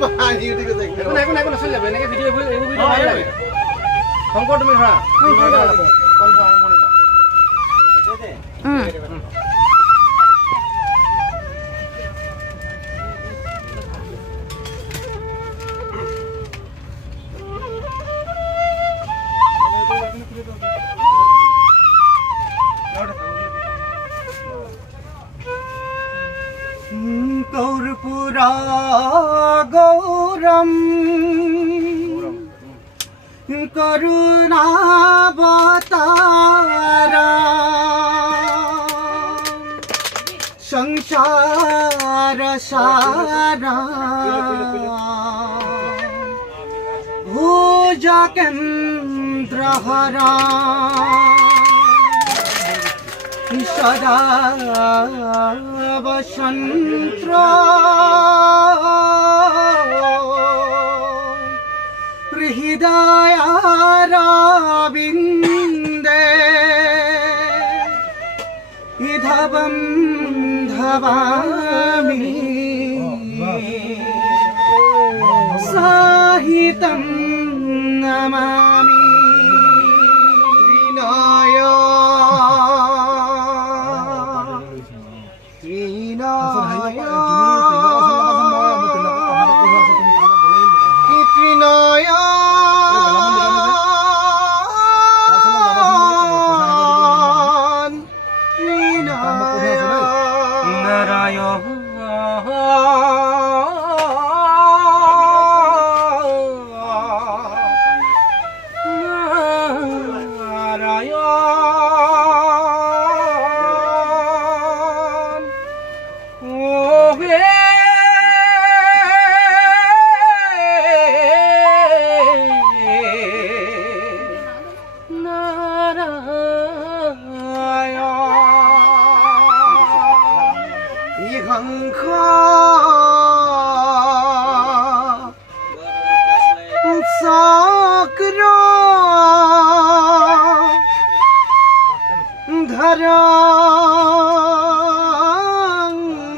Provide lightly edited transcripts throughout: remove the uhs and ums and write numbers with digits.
একো চলি যাব এনেকে ভিডিঅ' এইবোৰ ভিডিঅ' ভাল লাগে শংকৰ তুমি ধৰা কনফাৰ্ম আৰম্ভণি কৰা कर्पूरा गौरम करुणावतारा संसार सारा भुजा केन्द्रहरा सदा वसंत हृदयारविन्दे इधवं धवामि साहितं नमामि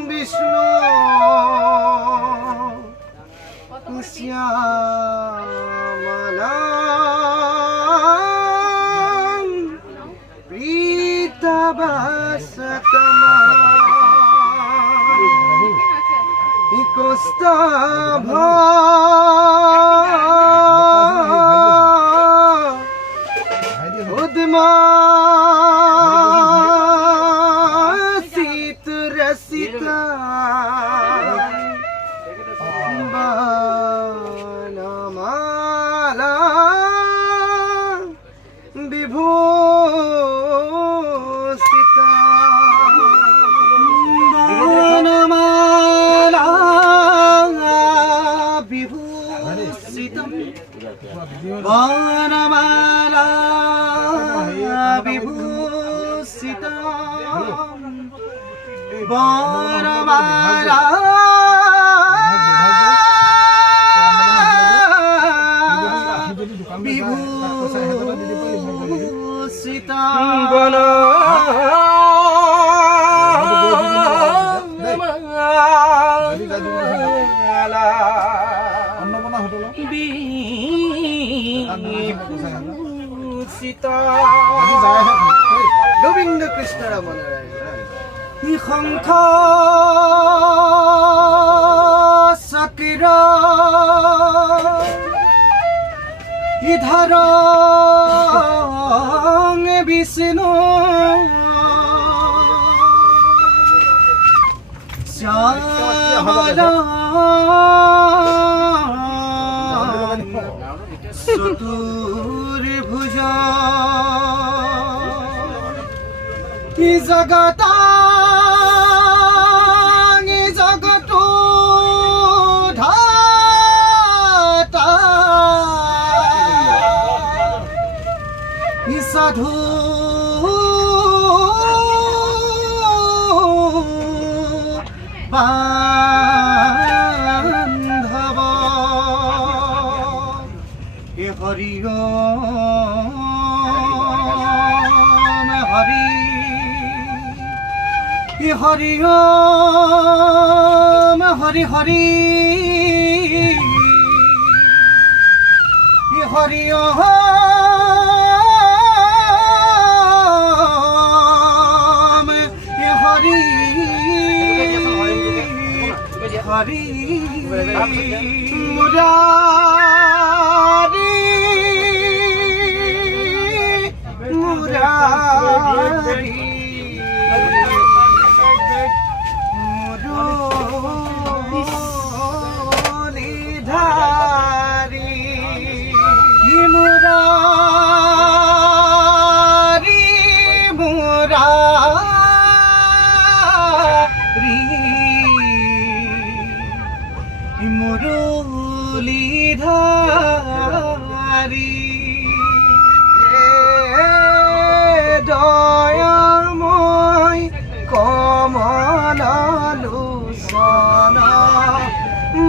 विष्णु श्यामला प्रीतवसतमा कोस्तभा उद्मा रसिता बाणमाला विभूषिता बाणमाला विभूषिता बाणमाला विभूषिता बाणमाला विभूषिता गोविंद कृष्ण रमण शंख सकीरा इधर विष्णु श्यामला चतुर्भुजा जगता साधु बांधव ए हरि ओम हरि ए हरि ओम हरि हरि হরি ওম হরি হরি মুরারি মুরারি মুরলীধারি মুরারি মুরারি মুরলীধারি দয়াময় কমলালোচন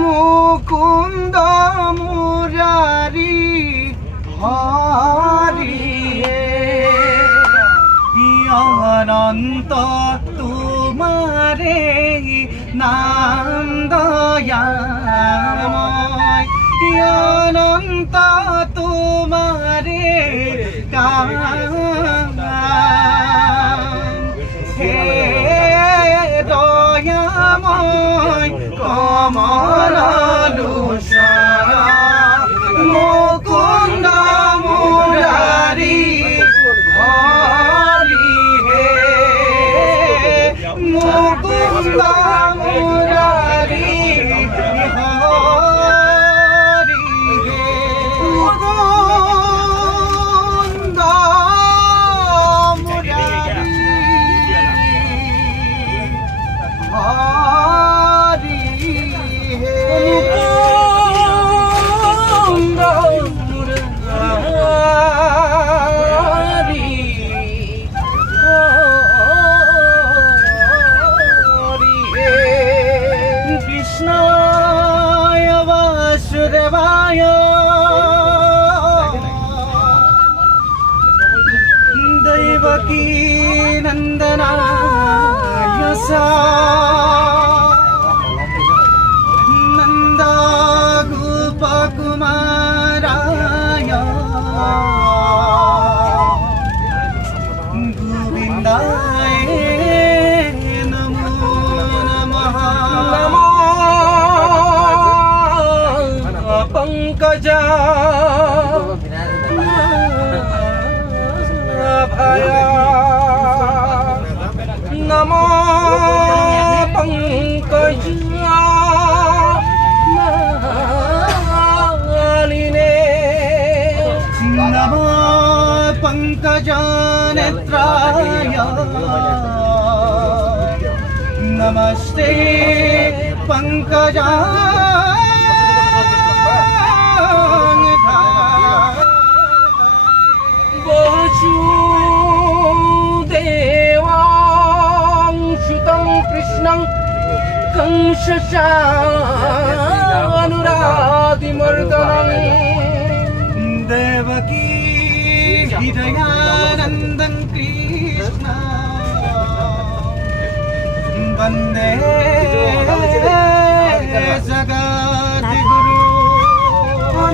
মুকুন্দ মুরারি হরি অনন্ত তোমারে নাম দয়াময় অনন্ত তোমারে কাম হে দয়াময় কমলালোচন মুকুন্দ মুরারি হরি হে মুকুন্দ মুরারি হরি হে মুকুন্দ মুরারি হরি হে মুকুন্দ মুরারি হরি হে কৃষ্ণায় বাসুদেবায় দেবকী নন্দনায় সা নন্দ গোপকুমারায় গোবিন্দায় নমো নমঃ নমো পঙ্কজা ভয়া নমো পঙ্কজা মালিনে নমো পঙ্কজনেত্রায় নমস্তে পঙ্কজা বসুদেবাংশুতং কৃষ্ণং कंसचानुरादिमर्दनं देवकी हृदयानन्दं कृष्ण वन्दे जगद्गुरु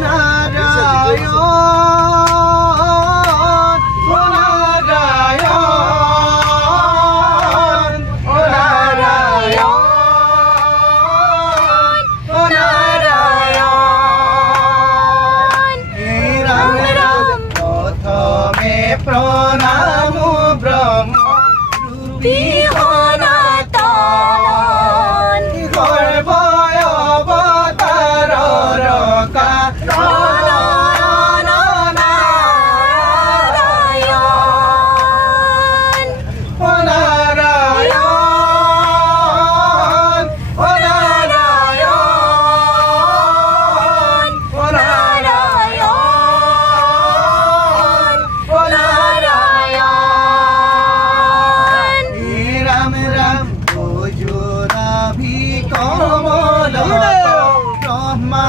नारायण প্রণাম ব্রহ্ম বিহনাতন গর্ভয় অবতার কমল ব্রহ্মা